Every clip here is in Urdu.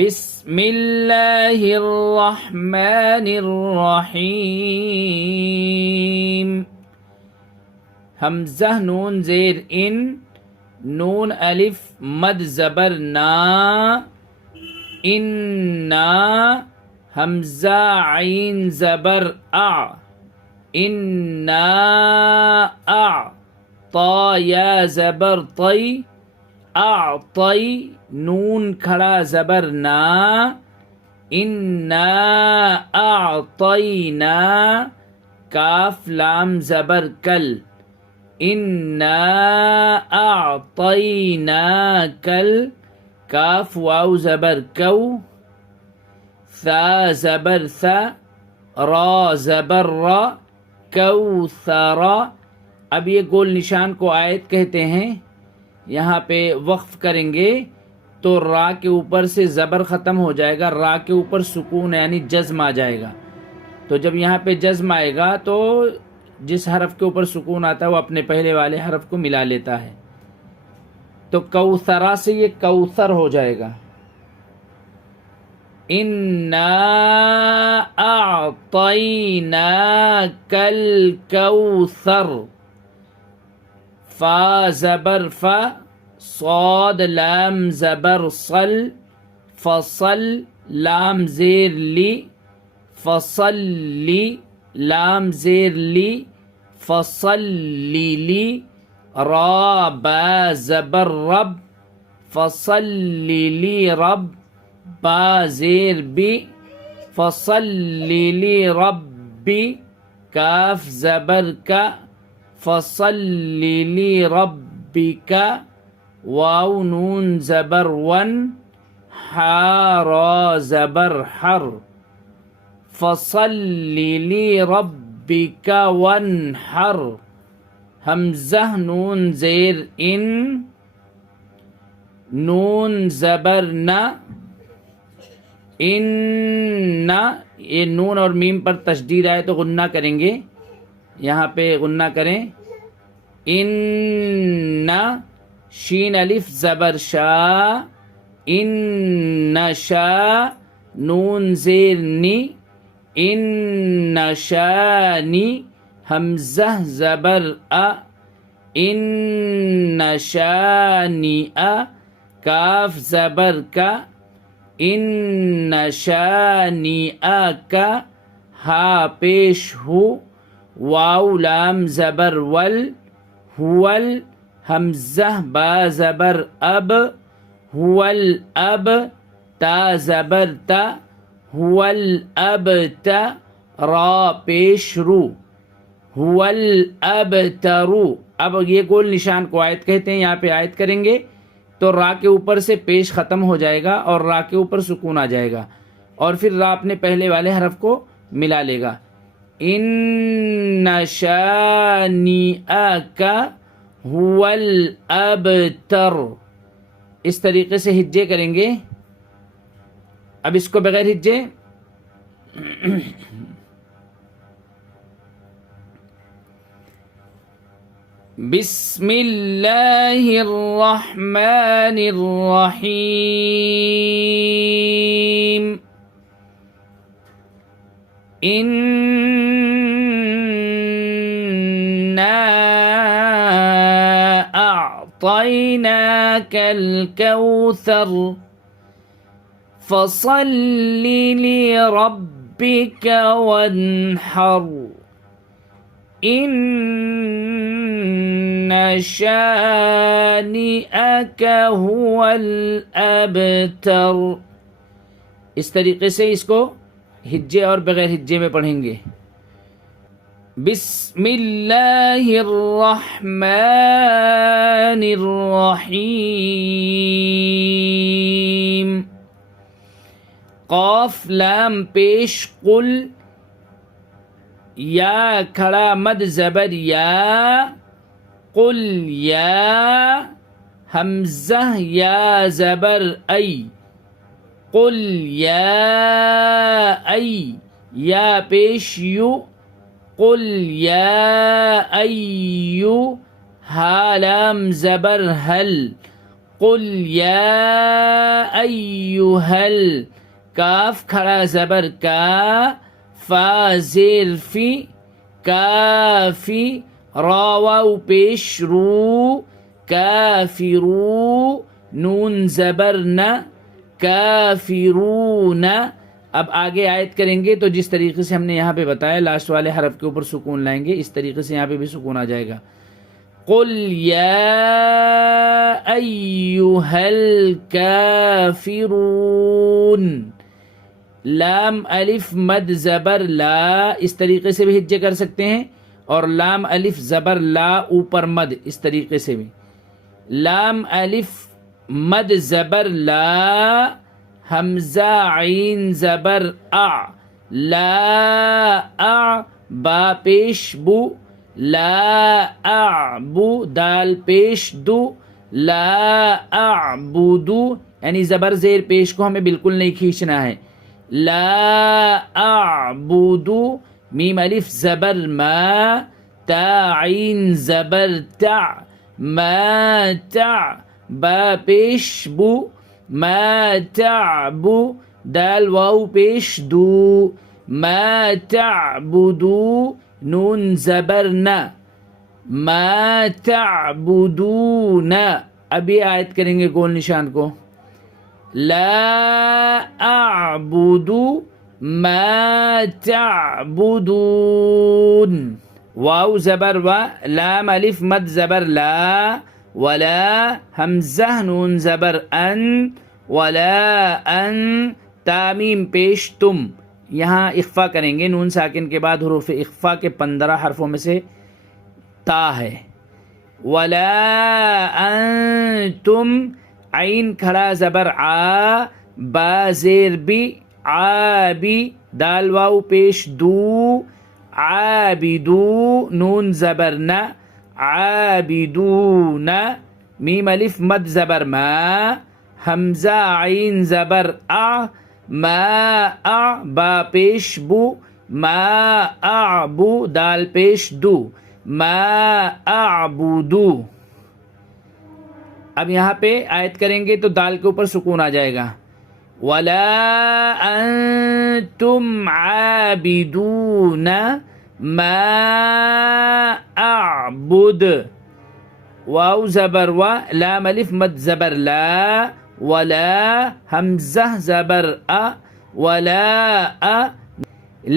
بسم اللہ الرحمن الرحیم. حمزہ نون زیر ان، نون الف مد زبر نا، انا. حمزہ عین زبر اع، انا اع. طا یا زبر طی، اعطی. نون کھڑا زبر نا، انا اعطینا. کاف لام زبر کل، انا اعطیناکل. کاف واو زبر کو، ثا زبر ثا، را زبر را، کوثر. اب یہ گول نشان کو آیت کہتے ہیں. یہاں پہ وقف کریں گے تو را کے اوپر سے زبر ختم ہو جائے گا، را کے اوپر سکون یعنی جزم آ جائے گا. تو جب یہاں پہ جزم آئے گا تو جس حرف کے اوپر سکون آتا ہے وہ اپنے پہلے والے حرف کو ملا لیتا ہے. تو کوثرا سے یہ کوثر ہو جائے گا. انا اعطیناک الکوثر. فا زبر فا، صاد لام زبر صل، فصل. لام زیر لی، فصلی. لام زیر لی، فصلی لی. را با زبر رب، فصلی لی رب. با زیر بی، فصلی لی ربی. کاف زبر کا، فصلی لی ربک. واو نون زبر ون، حا را زبر حر. فصلی لی ربک وانحر. حمزہ نون زیر ان، نون زبر نا، ان. یہ نون اور میم پر تشدید آئے تو غنہ کریں گے، یہاں پہ غنہ کریں. ان. شین الف زبر شا، ان شا. نون زیر نی، ان شانی. حمزہ زبر ا، ان شانی ا. کاف زبر کا، ان شانی ا کا. ہا پیش ہو، واو لام زبر ول، ہول. حمزہ با زبر اب، ہول اب. تا زبر تا، ہول اب تا. را پیش رو، ہول اب ترو. اب یہ گول نشان کو آیت کہتے ہیں. یہاں پہ آیت کریں گے تو را کے اوپر سے پیش ختم ہو جائے گا اور را کے اوپر سکون آ جائے گا، اور پھر را اپنے پہلے والے حرف کو ملا لے گا. ان شانئک هو الابتر. اس طریقے سے ہجے کریں گے. اب اس کو بغیر ہجے. بسم اللہ الرحمن الرحیم. أعطيناك الكوثر فصل لربك وانحر إن شانئك هو الأبتر. اس طریقے سے اس کو ہجے اور بغیر ہجے میں پڑھیں گے. بسم اللہ الرحمن الرحیم. قاف لام پیش قل، یا کھڑا مد زبر یا، قل یا. حمزہ یا زبر ای، قل یا ای. یا پیش یو، قل یا ایو. ہا لام زبر حل، قل یا ایہل، کاف کھڑا زبر کا، فا زیر فی، کافی، را واو پیش رو، کافرو، نون زبر نہ، کافرون۔ اب آگے آیت کریں گے تو جس طریقے سے ہم نے یہاں پہ بتایا لاسٹ والے حرف کے اوپر سکون لائیں گے، اس طریقے سے یہاں پہ بھی سکون آ جائے گا۔ قل یا ایہا الکافرون، لام الف مد زبر لا، اس طریقے سے بھی ہجے کر سکتے ہیں، اور لام الف زبر لا اوپر مد، اس طریقے سے بھی۔ لام الف مد زبر لا، حمزہ عین زبر اع، لا اع، با پیش بو، لا اعبو، دال پیش دو، لا اعبدو، یعنی زبر زیر پیش کو ہمیں بالکل نہیں کھینچنا ہے۔ لا اعبدو، میم الف زبر ما، تا عین زبر تع، ما تع، با پیش بو، ما تعبو، دال واو پیش دو، ما تعبدو، نون زبر نہ، ما تعبدون۔ اب یہ آیت کریں گے گول نشان کو، لا اعبد ما تعبدون، واو زبر و، لام الف مد زبر لا، ولا، حمزہ نون زبر ان، ولا ان، تامیم پیش تم، یہاں اخفا کریں گے، نون ساکن کے بعد حروف اخفا کے 15 حرفوں میں سے تا ہے۔ ولا انتم، عین کھڑا زبر آ، با زیر بی، عابی، دال واو پیش دو، عابدو، نون زبر نہ، عابدون، میم الف مد زبر ما، حمزہ عین زبر آ، ما اع، با پیش بو، ما اعبو، دال پیش دو، ما اعبدو۔ اب یہاں پہ آیت کریں گے تو دال کے اوپر سکون آ جائے گا۔ وَلَا أَنْتُمْ عَابِدُونَ مَا أَعْبُدُ، واو زبر و، لام الف مد زبر لا، ولا، حمزہ زبر ا، ولا ا،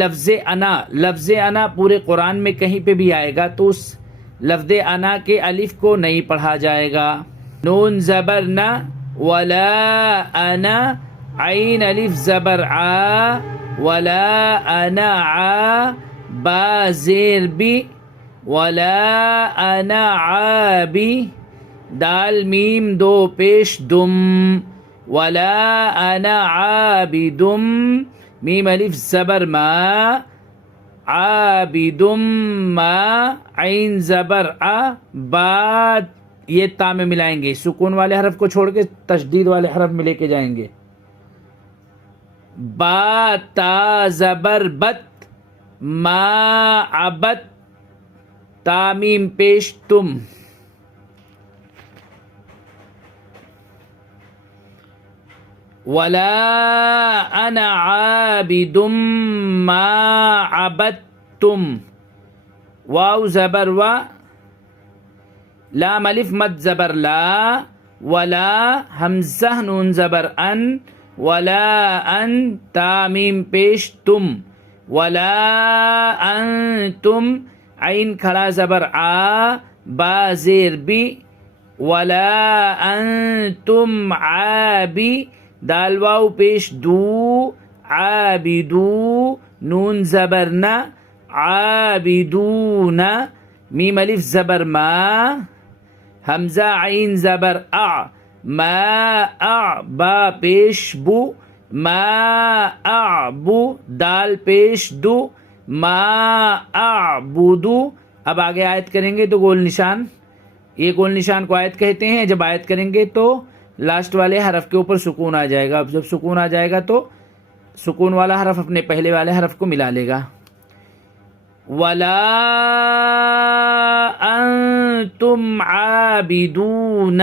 لفظ انا، لفظ انا پورے قرآن میں کہیں پہ بھی آئے گا تو اس لفظ انا کے الف کو نہیں پڑھا جائے گا۔ نون زبر نہ، ولا انا، عین الف زبر آ، ولا انا آ، با زیر بی، ولا انا عابی، دال میم دو پیش دم، ولا انا عابدم، میم الف زبر ما، عابدم ما، عین زبر آ، با، یہ تا میں ملائیں گے، سکون والے حرف کو چھوڑ کے تشدید والے حرف میں لے کے جائیں گے۔ با تا زبر بت، ما عبت، تامیم پیش تم، ولا انا عابد ما عبدتم، واو زبر و، لام الف مد زبر لا، ولا، حمزہ نون زبر ان، ولا ان، تامیم پیش تم، ولا انتم، عین کھڑا زبر آ، با زیر بی، ولا انتم عابی، دال واو پیش دو، عابدو، نون زبر نہ، عابدون، میم الف زبر ما، حمزہ عین زبر اع، ما اع، با پیش بو، ما اعبو، دال پیش دو، ما اعبدو۔ اب آگے آیت کریں گے تو گول نشان، یہ گول نشان کو آیت کہتے ہیں۔ جب آیت کریں گے تو لاسٹ والے حرف کے اوپر سکون آ جائے گا۔ اب جب سکون آ جائے گا تو سکون والا حرف اپنے پہلے والے حرف کو ملا لے گا۔ وَلَا أَنْتُمْ عَابِدُونَ